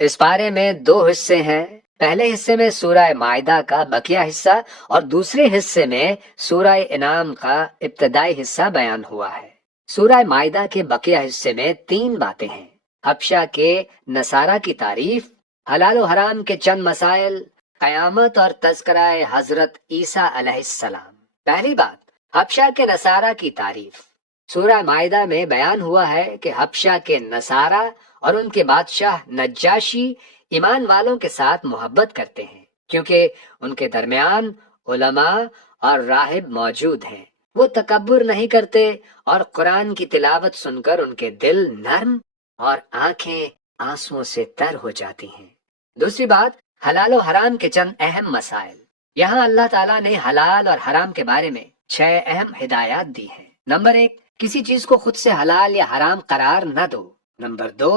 اس پارے میں دو حصے ہیں۔ پہلے حصے میں سورہ مائدہ کا بقیہ حصہ اور دوسرے حصے میں سورہ انعام کا ابتدائی حصہ بیان ہوا ہے۔ سورہ مائدہ کے بقیہ حصے میں 3 باتیں ہیں: حبشہ کے نصارہ کی تعریف، حلال و حرام کے چند مسائل، قیامت اور تذکرہ حضرت عیسیٰ علیہ السلام۔ پہلی بات، حبشہ کے نصارہ کی تعریف۔ سورہ مائدہ میں بیان ہوا ہے کہ حبشہ کے نصارہ اور ان کے بادشاہ نجاشی ایمان والوں کے ساتھ محبت کرتے ہیں، کیونکہ ان کے درمیان علماء اور راہب موجود ہیں۔ وہ تکبر نہیں کرتے اور قرآن کی تلاوت سن کر ان کے دل نرم اور آنکھیں آنسوؤں سے تر ہو جاتی ہیں۔ دوسری بات، حلال و حرام کے چند اہم مسائل۔ یہاں اللہ تعالیٰ نے حلال اور حرام کے بارے میں 6 اہم ہدایات دی ہیں۔ نمبر 1، کسی چیز کو خود سے حلال یا حرام قرار نہ دو۔ نمبر 2،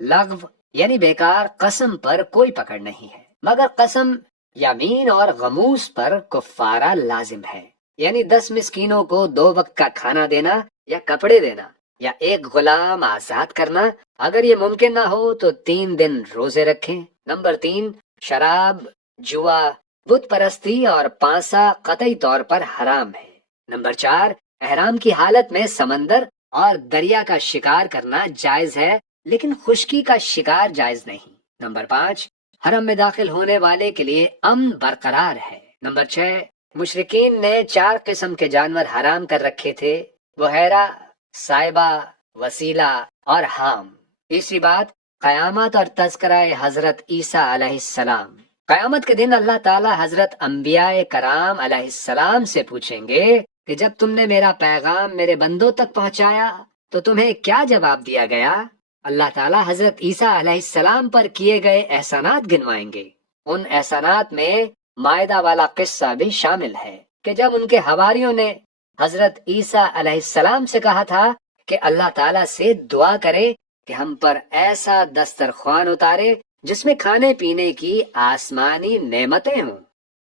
لغو یعنی بیکار قسم پر کوئی پکڑ نہیں ہے، مگر قسم، یمین اور غموس پر کفارہ لازم ہے، یعنی 10 مسکینوں کو 2 وقت کا کھانا دینا یا کپڑے دینا یا 1 غلام آزاد کرنا۔ اگر یہ ممکن نہ ہو تو 3 دن روزے رکھیں۔ نمبر 3، شراب، جوا، بت پرستی اور پانسا قطعی طور پر حرام ہے۔ نمبر 4، احرام کی حالت میں سمندر اور دریا کا شکار کرنا جائز ہے، لیکن خشکی کا شکار جائز نہیں۔ نمبر 5، حرم میں داخل ہونے والے کے لیے امن برقرار ہے۔ نمبر 6، مشرکین نے 4 قسم کے جانور حرام کر رکھے تھے: بحیرہ، سائبہ، وسیلہ اور حام۔ تیسری بات، قیامت اور تذکرہ حضرت عیسیٰ علیہ السلام۔ قیامت کے دن اللہ تعالی حضرت انبیاء کرام علیہ السلام سے پوچھیں گے کہ جب تم نے میرا پیغام میرے بندوں تک پہنچایا تو تمہیں کیا جواب دیا گیا؟ اللہ تعالی حضرت عیسیٰ علیہ السلام پر کیے گئے احسانات گنوائیں گے۔ ان احسانات میں مائدہ والا قصہ بھی شامل ہے کہ جب ان کے حواریوں نے حضرت عیسیٰ علیہ السلام سے کہا تھا کہ اللہ تعالیٰ سے دعا کرے کہ ہم پر ایسا دسترخوان اتارے جس میں کھانے پینے کی آسمانی نعمتیں ہوں،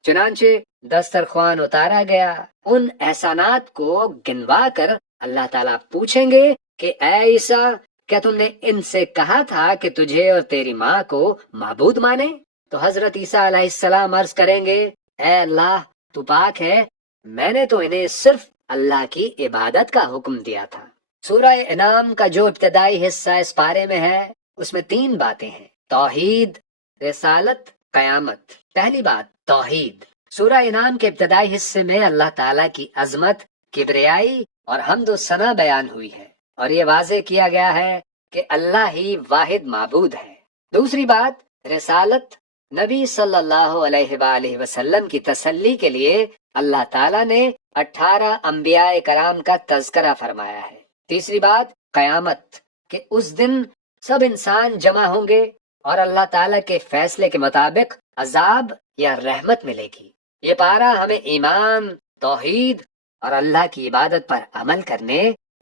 چنانچہ دسترخوان اتارا گیا۔ ان احسانات کو گنوا کر اللہ تعالیٰ پوچھیں گے کہ اے عیسیٰ، کیا تم نے ان سے کہا تھا کہ تجھے اور تیری ماں کو معبود مانے؟ تو حضرت عیسیٰ علیہ السلام عرض کریں گے، اے اللہ، تو پاک ہے، میں نے تو انہیں صرف اللہ کی عبادت کا حکم دیا تھا۔ سورہ انعام کا جو ابتدائی حصہ اس پارے میں ہے، اس میں 3 باتیں ہیں: توحید، رسالت، قیامت۔ پہلی بات، توحید۔ سورہ انعام کے ابتدائی حصے میں اللہ تعالیٰ کی عظمت، کبریائی اور حمد و ثنا بیان ہوئی ہے، اور یہ واضح کیا گیا ہے کہ اللہ ہی واحد معبود ہے۔ دوسری بات، رسالت۔ نبی صلی اللہ علیہ وآلہ وسلم کی تسلی کے لیے اللہ تعالیٰ نے 18 انبیاء کرام کا تذکرہ فرمایا ہے۔ تیسری بات، قیامت، کہ اس دن سب انسان جمع ہوں گے اور اللہ تعالیٰ کے فیصلے کے مطابق عذاب یا رحمت ملے گی۔ یہ پارہ ہمیں ایمان، توحید اور اللہ کی عبادت پر عمل کرنے،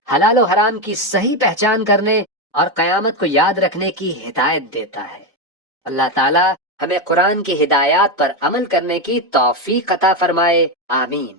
حلال و حرام کی صحیح پہچان کرنے اور قیامت کو یاد رکھنے کی ہدایت دیتا ہے۔ اللہ تعالیٰ ہمیں قرآن کی ہدایات پر عمل کرنے کی توفیق عطا فرمائے، آمین۔